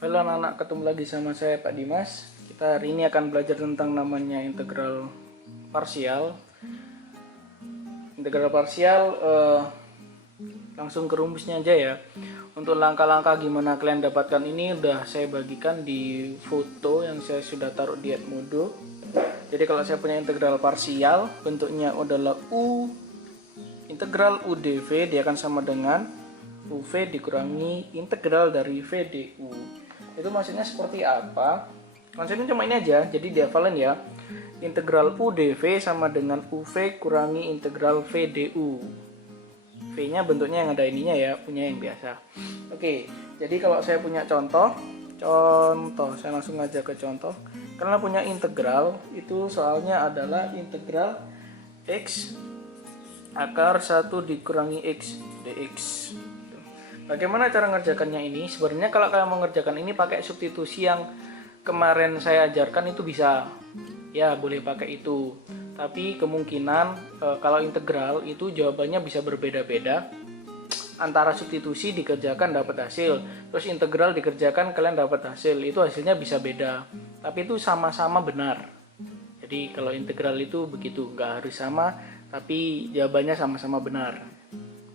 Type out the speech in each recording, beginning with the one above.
Halo anak-anak, ketemu lagi sama saya Pak Dimas. Kita hari ini akan belajar tentang namanya integral parsial. Integral parsial, langsung ke rumusnya aja ya. Untuk langkah-langkah gimana kalian dapatkan ini udah saya bagikan di foto yang saya sudah taruh di Edmodo. Jadi kalau saya punya integral parsial, bentuknya adalah U integral U dV, dia akan sama dengan UV dikurangi integral dari V du. Itu maksudnya seperti apa? Konsepnya cuma ini aja, jadi dihafalin ya. Integral U dV sama dengan UV kurangi integral V du. V nya bentuknya yang ada ininya ya, punya yang biasa. Oke, jadi kalau saya punya contoh, saya langsung aja ke contoh. Karena punya integral, itu soalnya adalah integral X akar 1 dikurangi X dx. Bagaimana cara mengerjakannya ini? Sebenarnya kalau kalian mengerjakan ini pakai substitusi yang kemarin saya ajarkan itu bisa. Ya, boleh pakai itu. Tapi kemungkinan kalau integral itu jawabannya bisa berbeda-beda. Antara substitusi dikerjakan dapat hasil, terus integral dikerjakan kalian dapat hasil. Itu hasilnya bisa beda. Tapi itu sama-sama benar. Jadi kalau integral itu begitu, nggak harus sama, tapi jawabannya sama-sama benar.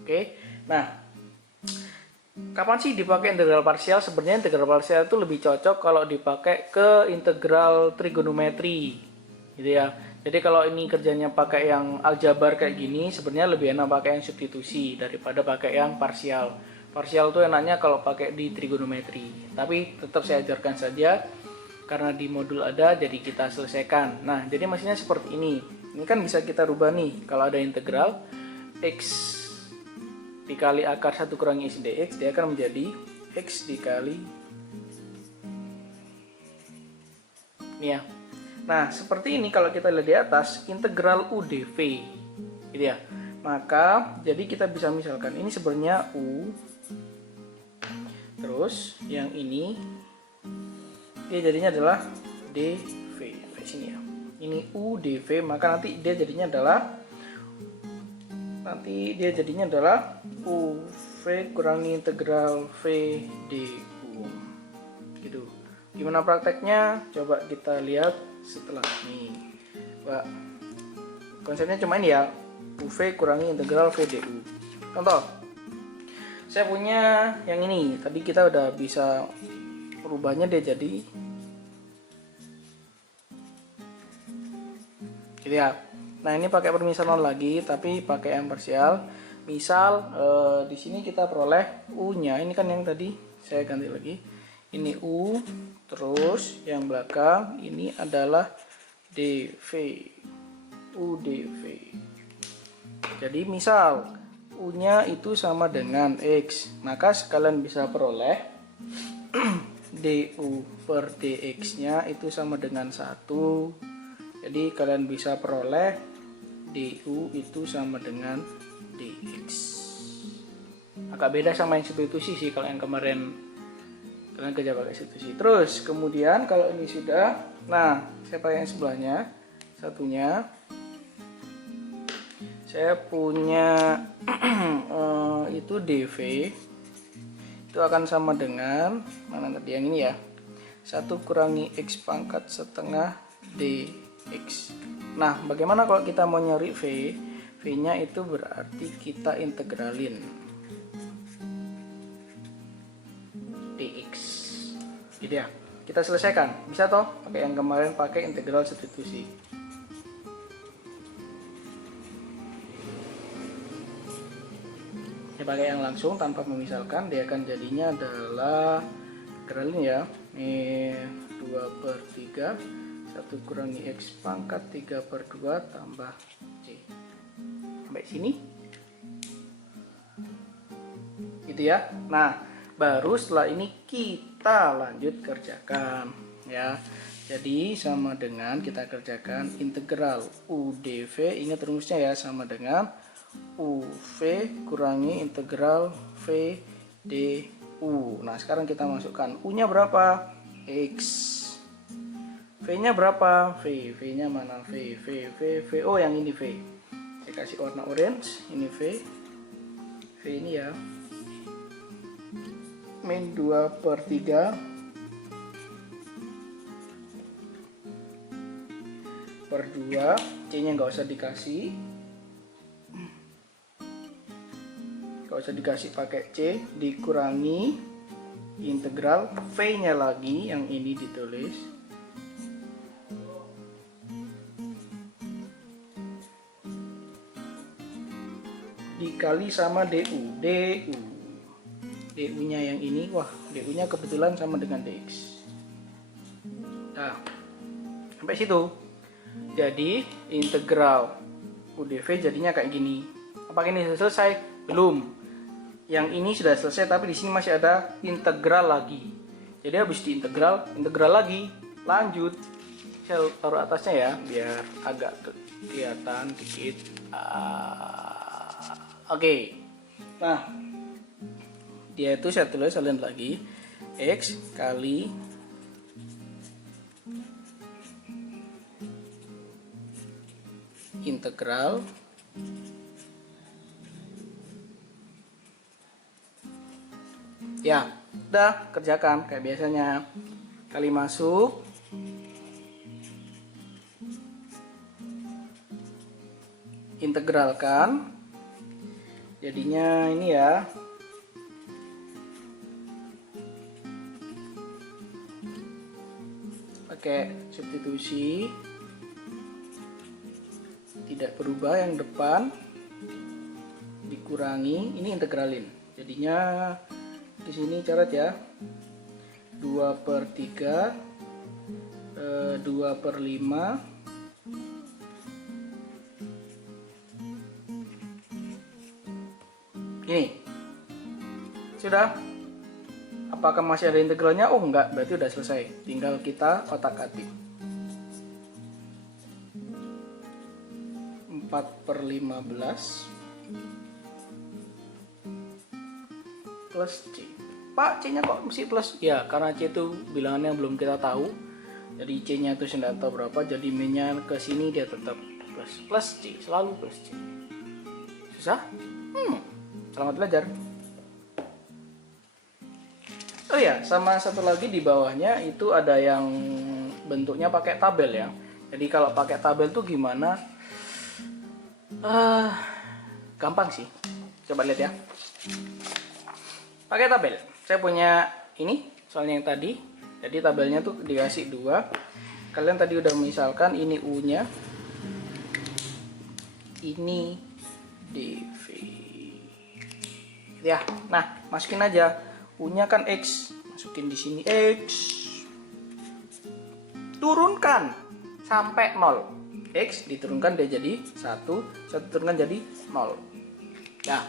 Oke. Nah, kapan sih dipakai integral parsial? Sebenarnya integral parsial itu lebih cocok kalau dipakai ke integral trigonometri, gitu ya. Jadi kalau ini kerjanya pakai yang aljabar kayak gini, sebenarnya lebih enak pakai yang substitusi daripada pakai yang parsial. Parsial itu enaknya kalau pakai di trigonometri. Tapi tetap saya ajarkan saja karena di modul ada, jadi kita selesaikan. Nah, jadi maksudnya seperti ini. Ini kan bisa kita rubah nih. Kalau ada integral X dikali akar 1 kurangi X dx, dia akan menjadi X dikali ini ya. Nah, seperti ini kalau kita lihat di atas, integral U dV, gitu ya. Maka, jadi kita bisa misalkan, ini sebenarnya U, terus yang ini, dia jadinya adalah dV, sampai sini ya. Ini U dV, maka nanti dia jadinya adalah UV kurangi integral V du, gitu. Gimana prakteknya? Coba kita lihat setelah ini. Wah, konsepnya cuma ini ya, UV kurangi integral V du. Contoh, saya punya yang ini. Tadi kita udah bisa merubahnya, dia jadi gitu ya. Nah, ini pakai permisalan lagi, tapi pakai yang parsial. Misal di sini kita peroleh U-nya, ini kan yang tadi saya ganti lagi. Ini U, terus yang belakang ini adalah dV, U dV. Jadi misal U-nya itu sama dengan X, maka sekalian bisa peroleh du per dx-nya itu sama dengan 1. Jadi kalian bisa peroleh du itu sama dengan dx. Agak beda sama yang substitusi sih, kalau yang kemarin kalian kerja pakai substitusi. Terus kemudian kalau ini sudah, nah saya pakai yang sebelahnya, satunya saya punya itu dv itu akan sama dengan mana tadi yang ini ya, 1 kurangi x pangkat setengah dx. Nah, bagaimana kalau kita mau nyari v? V nya itu berarti kita integralin dx, gitu ya. Kita selesaikan, bisa toh pakai yang kemarin, pakai integral substitusi. Saya pakai yang langsung tanpa memisalkan, dia akan jadinya adalah integralin ya, ini 2/3, 1 kurangi x pangkat 3/2 tambah c. Sampai sini gitu ya. Nah, baru setelah ini kita lanjut kerjakan ya. Jadi sama dengan kita kerjakan integral U dV, ingat rumusnya ya, sama dengan UV kurangi integral V du. Nah, sekarang kita masukkan U-nya berapa? X. V-nya berapa? V. V-nya mana? V. Oh, yang ini V. Saya kasih warna orange. Ini V. V ini ya. Min 2/3 2/2, C-nya nggak usah dikasih. Nggak usah dikasih pakai C, dikurangi integral V-nya lagi, yang ini ditulis. Dikali sama DU. DU-nya yang ini, wah DU-nya kebetulan sama dengan DX. Nah, sampai situ. Jadi integral UdV jadinya kayak gini. Apakah ini sudah selesai? Belum. Yang ini sudah selesai, tapi di sini masih ada integral lagi. Jadi habis diintegral, integral lagi. Lanjut. Saya taruh atasnya ya, biar agak kelihatan dikit. Oke. Nah, dia itu saya tulis salin lagi, X kali integral ya, udah kerjakan kayak biasanya, kali masuk, integralkan, jadinya ini ya, pakai substitusi, tidak berubah yang depan, dikurangi, ini integralin, jadinya di sini catat ya, 2/3, 2/5, ini sudah. Apakah masih ada integralnya? Oh enggak, berarti udah selesai, tinggal kita otak-atik. 4/15 plus C. Pak, C nya kok mesti plus? Ya, karena C itu bilangan yang belum kita tahu, jadi C nya itu saya tidak tahu berapa, jadi min nya ke sini dia tetap plus C, selalu plus C. Susah? Selamat belajar. Oh ya, sama satu lagi di bawahnya itu ada yang bentuknya pakai tabel ya. Jadi kalau pakai tabel tuh gimana? Gampang sih. Coba lihat ya. Pakai tabel. Saya punya ini, soalnya yang tadi. Jadi tabelnya tuh dikasih 2. Kalian tadi udah misalkan ini U-nya. Ini DV. Ya, nah, masukin aja. U-nya kan X, masukin di sini X. Turunkan sampai 0. X diturunkan dia jadi 1 turunkan jadi 0. Nah,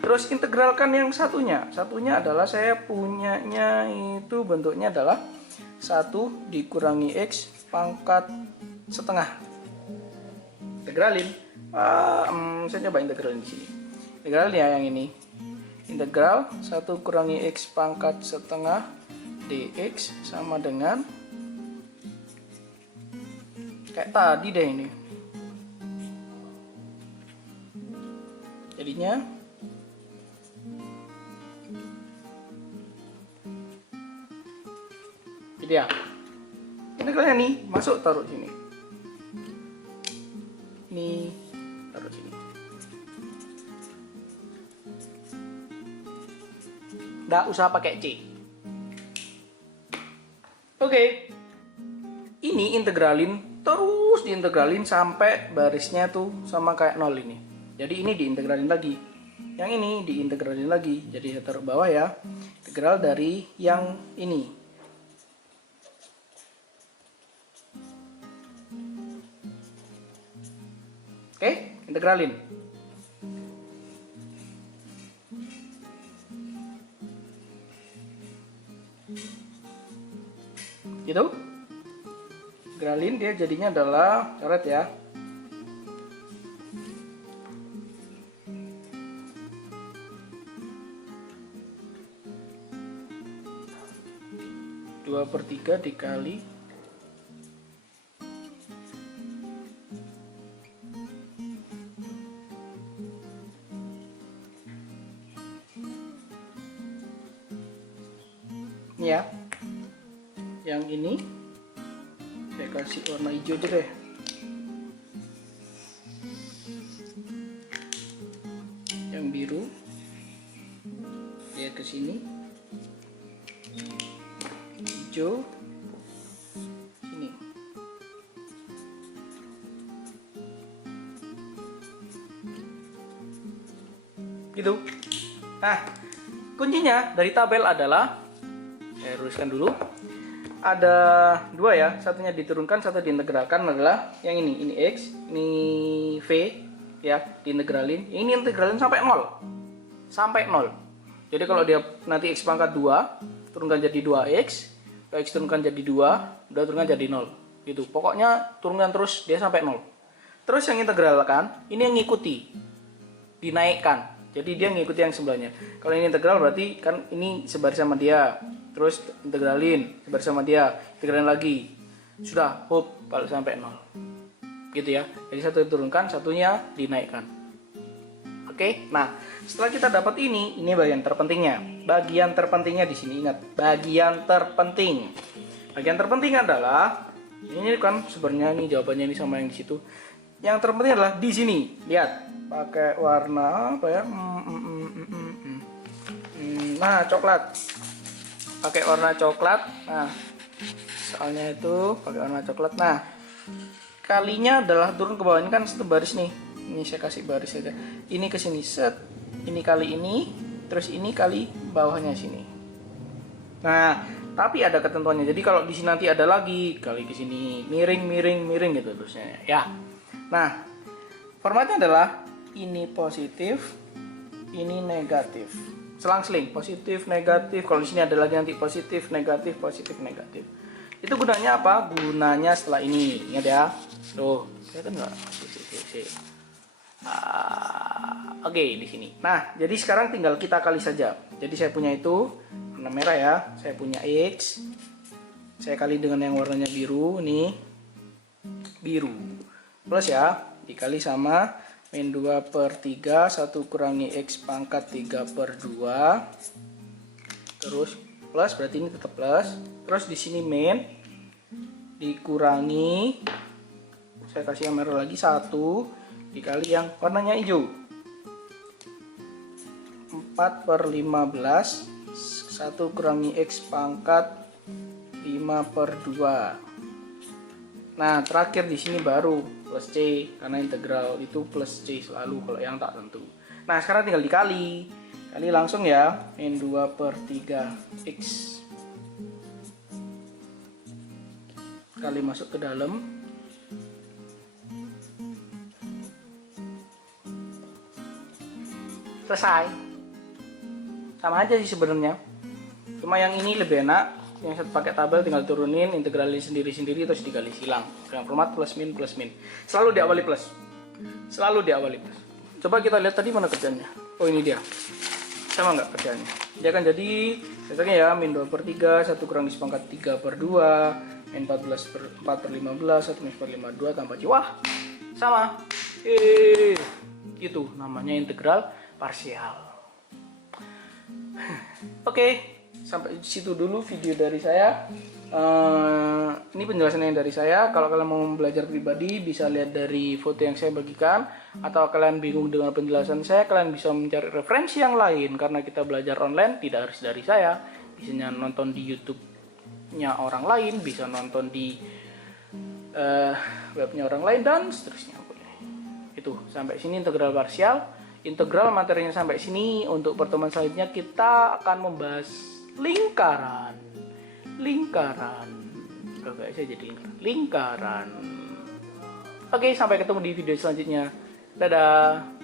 terus integralkan yang satunya. Satunya adalah saya punyanya itu bentuknya adalah 1 dikurangi X pangkat setengah. Integralin. Saya coba integralin di sini. Integralin ya yang ini. Integral 1 kurangi X pangkat setengah dx sama dengan kayak tadi deh ini. Jadinya jadi ya, integralnya nih masuk, taruh sini. Ini taruh sini. Nggak usah pakai C. Oke. Ini integralin, terus diintegralin sampai barisnya tuh sama kayak 0 ini. Jadi ini diintegralin lagi. Yang ini diintegralin lagi. Jadi saya taruh bawah ya. Integral dari yang ini. Oke, integralin. Gitu. Integralin dia jadinya adalah, coret ya. Dua per 3 dikali ini ya. Yang ini saya kasih warna hijau aja deh. hijau sini. Gitu. Nah, kuncinya dari tabel adalah, saya rumuskan dulu. Ada dua ya, satunya diturunkan, satu diintegralkan adalah yang ini X, ini V ya, diintegralin. Ini integralin sampai 0. Sampai 0. Jadi kalau dia nanti X pangkat 2, turunkan jadi 2X, X turunkan jadi 2, udah turunkan jadi 0. Gitu. Pokoknya turunkan terus dia sampai 0. Terus yang integralkan, ini yang ngikuti. Dinaikkan. Jadi dia ngikuti yang sebelahnya. Kalau ini integral berarti kan ini sebaris sama dia. Terus integralin sebaris sama dia, integralin lagi. Sudah, hop, balik sampai 0. Gitu ya. Jadi satu diturunkan, satunya dinaikkan. Oke. Nah, setelah kita dapat ini bagian terpentingnya. Bagian terpentingnya di sini, ingat, bagian terpenting. Bagian terpenting adalah ini kan sebenarnya ini jawabannya ini sama yang di situ. Yang terpenting adalah di sini. Lihat, pakai warna apa ya? Nah, coklat. Pakai warna coklat. Nah, soalnya itu pakai warna coklat. Nah, kalinya adalah turun ke bawah, ini kan satu baris nih. Ini saya kasih baris saja. Ini ke sini set. Ini kali ini, terus ini kali bawahnya sini. Nah, tapi ada ketentuannya. Jadi kalau di sini nanti ada lagi kali ke sini, miring gitu terusnya ya. Nah, formatnya adalah ini positif, ini negatif. Selang-seling, positif, negatif. Kalau di sini ada lagi nanti positif, negatif, positif, negatif. Itu gunanya apa? Gunanya setelah ini. Ingat ya. Tuh, kelihatan nggak? Oke, di sini. Nah, jadi sekarang tinggal kita kali saja. Jadi saya punya itu warna merah ya. Saya punya X. Saya kali dengan yang warnanya biru nih. Biru. Plus ya, dikali sama min 2/3, 1 kurangi X pangkat 3/2. Terus plus, berarti ini tetap plus. Terus di sini min dikurangi, saya kasih yang merah lagi, 1 dikali yang warnanya hijau, 4/15, 1 kurangi X pangkat 5/2. Nah, terakhir di sini baru plus C, karena integral itu plus C selalu kalau yang tak tentu. Nah, sekarang tinggal dikali. Kali langsung ya, min 2/3 X. Kali masuk ke dalam. Selesai. Sama aja sih sebenarnya. Cuma yang ini lebih enak. Yang satu pakai tabel tinggal turunin, integralin sendiri-sendiri terus dikali silang. Dengan format plus min. Selalu diawali plus. Selalu diawali plus. Coba kita lihat tadi mana kerjanya. Oh, ini dia. Sama nggak kerjanya? Dia akan jadi misalnya ya min 2/3, 1 kurangi pangkat 3/2, min 4/15, 1 min 4/52 tambah C. Wah, sama. Itu namanya integral parsial. Oke. Sampai situ dulu video dari saya. Ini penjelasan yang dari saya. Kalau kalian mau belajar pribadi bisa lihat dari foto yang saya bagikan, atau kalian bingung dengan penjelasan saya, kalian bisa mencari referensi yang lain. Karena kita belajar online tidak harus dari saya, bisa nonton di YouTube-nya orang lain, bisa nonton di webnya orang lain, dan seterusnya. Itu sampai sini integral parsial. Integral materinya sampai sini. Untuk pertemuan selanjutnya kita akan membahas lingkaran. Kalau saya jadi lingkaran. Oke, sampai ketemu di video selanjutnya. Dadah.